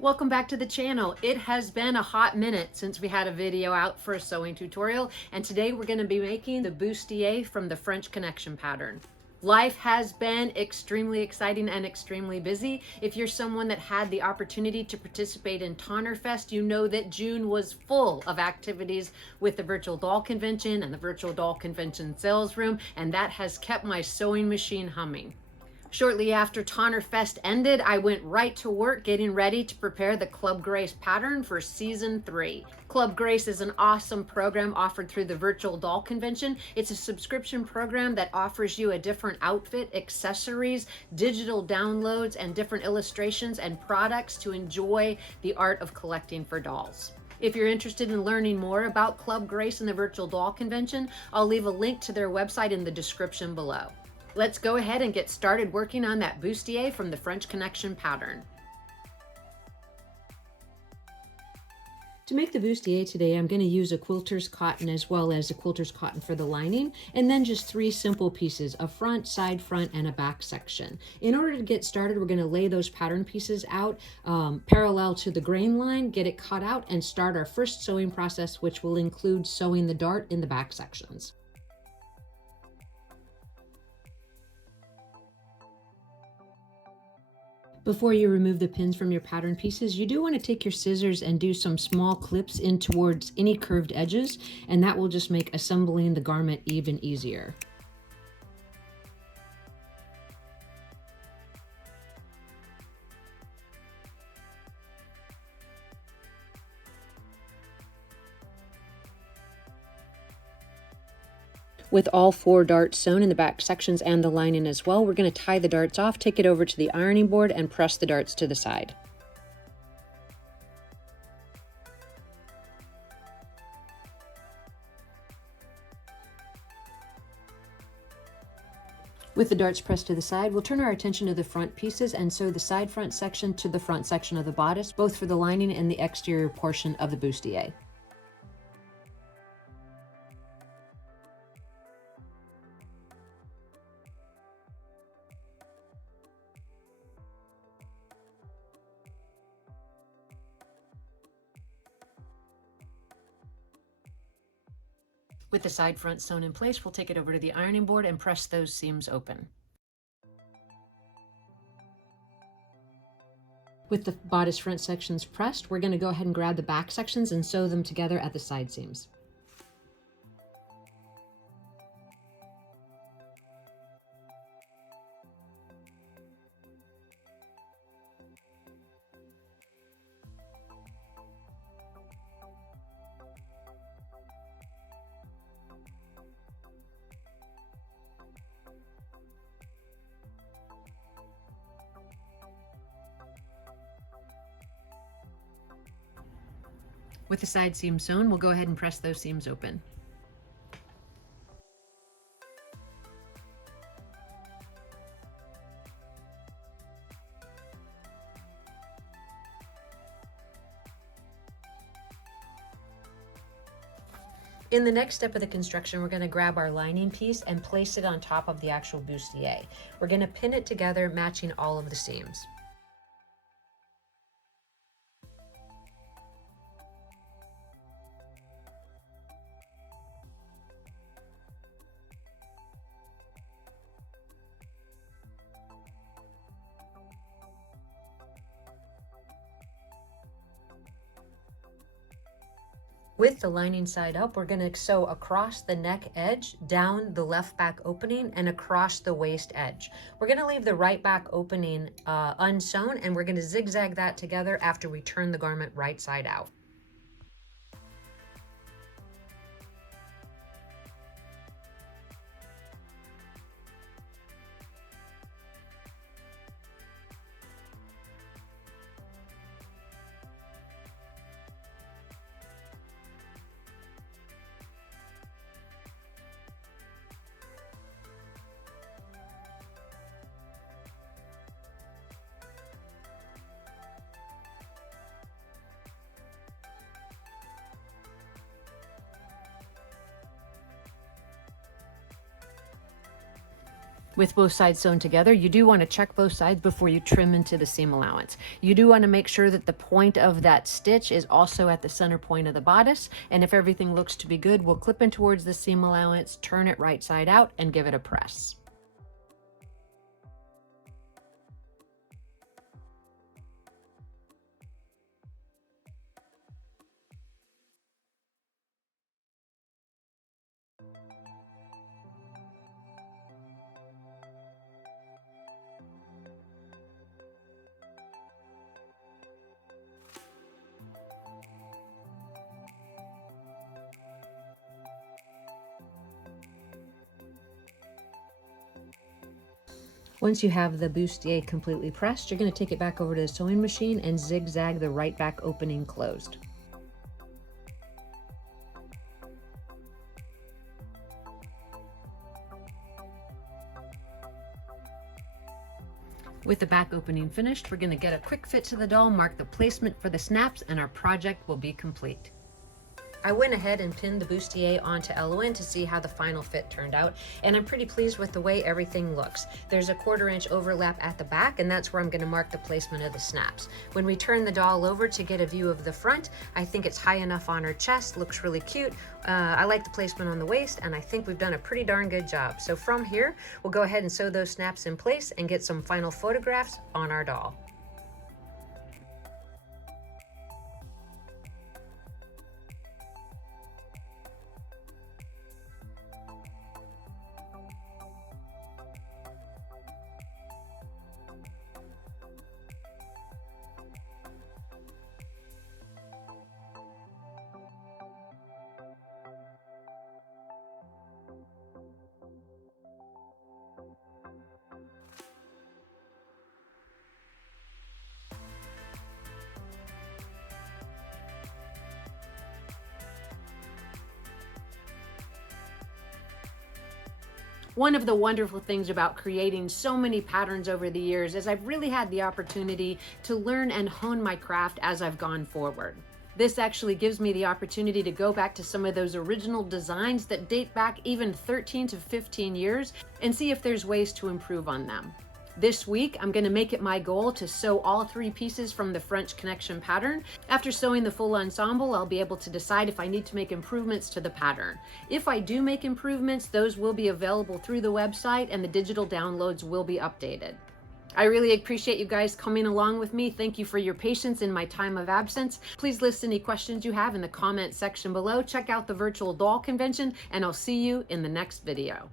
Welcome back to the channel. It has been a hot minute since we had a video out for a sewing tutorial, and today we're going to be making the bustier from the French Connection pattern. Life has been extremely exciting and extremely busy. If you're someone that had the opportunity to participate in Tonnerfest, you know that June was full of activities with the Virtual Doll Convention and the Virtual Doll Convention sales room, and that has kept my sewing machine humming. Shortly after Tonnerfest ended, I went right to work getting ready to prepare the Club Grace pattern for season 3. Club Grace is an awesome program offered through the Virtual Doll Convention. It's a subscription program that offers you a different outfit, accessories, digital downloads, and different illustrations and products to enjoy the art of collecting for dolls. If you're interested in learning more about Club Grace and the Virtual Doll Convention, I'll leave a link to their website in the description below. Let's go ahead and get started working on that bustier from the French Connection pattern. To make the bustier today, I'm going to use a quilter's cotton as well as a quilter's cotton for the lining, and then just 3 simple pieces, a front, side front, and a back section. In order to get started, we're going to lay those pattern pieces out parallel to the grain line, get it cut out, and start our first sewing process, which will include sewing the dart in the back sections. Before you remove the pins from your pattern pieces, you do want to take your scissors and do some small clips in towards any curved edges, and that will just make assembling the garment even easier. With all 4 darts sewn in the back sections and the lining as well, we're going to tie the darts off, take it over to the ironing board, and press the darts to the side. With the darts pressed to the side, we'll turn our attention to the front pieces and sew the side front section to the front section of the bodice, both for the lining and the exterior portion of the bustier. With the side front sewn in place, we'll take it over to the ironing board and press those seams open. With the bodice front sections pressed, we're going to go ahead and grab the back sections and sew them together at the side seams. With the side seam sewn, we'll go ahead and press those seams open. In the next step of the construction, we're going to grab our lining piece and place it on top of the actual bustier. We're going to pin it together, matching all of the seams. With the lining side up, we're going to sew across the neck edge, down the left back opening, and across the waist edge. We're going to leave the right back opening unsewn, and we're going to zigzag that together after we turn the garment right side out. With both sides sewn together, you do want to check both sides before you trim into the seam allowance. You do want to make sure that the point of that stitch is also at the center point of the bodice, and if everything looks to be good, we'll clip in towards the seam allowance, turn it right side out, and give it a press. Once you have the bustier completely pressed, you're going to take it back over to the sewing machine and zigzag the right back opening closed. With the back opening finished, we're going to get a quick fit to the doll, mark the placement for the snaps, and our project will be complete. I went ahead and pinned the bustier onto Ellowyne to see how the final fit turned out, and I'm pretty pleased with the way everything looks. There's a 1/4 inch overlap at the back, and that's where I'm going to mark the placement of the snaps. When we turn the doll over to get a view of the front, I think it's high enough on her chest, looks really cute. I like the placement on the waist, and I think we've done a pretty darn good job. So from here, we'll go ahead and sew those snaps in place and get some final photographs on our doll. One of the wonderful things about creating so many patterns over the years is I've really had the opportunity to learn and hone my craft as I've gone forward. This actually gives me the opportunity to go back to some of those original designs that date back even 13 to 15 years and see if there's ways to improve on them. This week, I'm going to make it my goal to sew all 3 pieces from the French Connection pattern. After sewing the full ensemble, I'll be able to decide if I need to make improvements to the pattern. If I do make improvements, those will be available through the website and the digital downloads will be updated. I really appreciate you guys coming along with me. Thank you for your patience in my time of absence. Please list any questions you have in the comment section below. Check out the virtual doll convention, and I'll see you in the next video.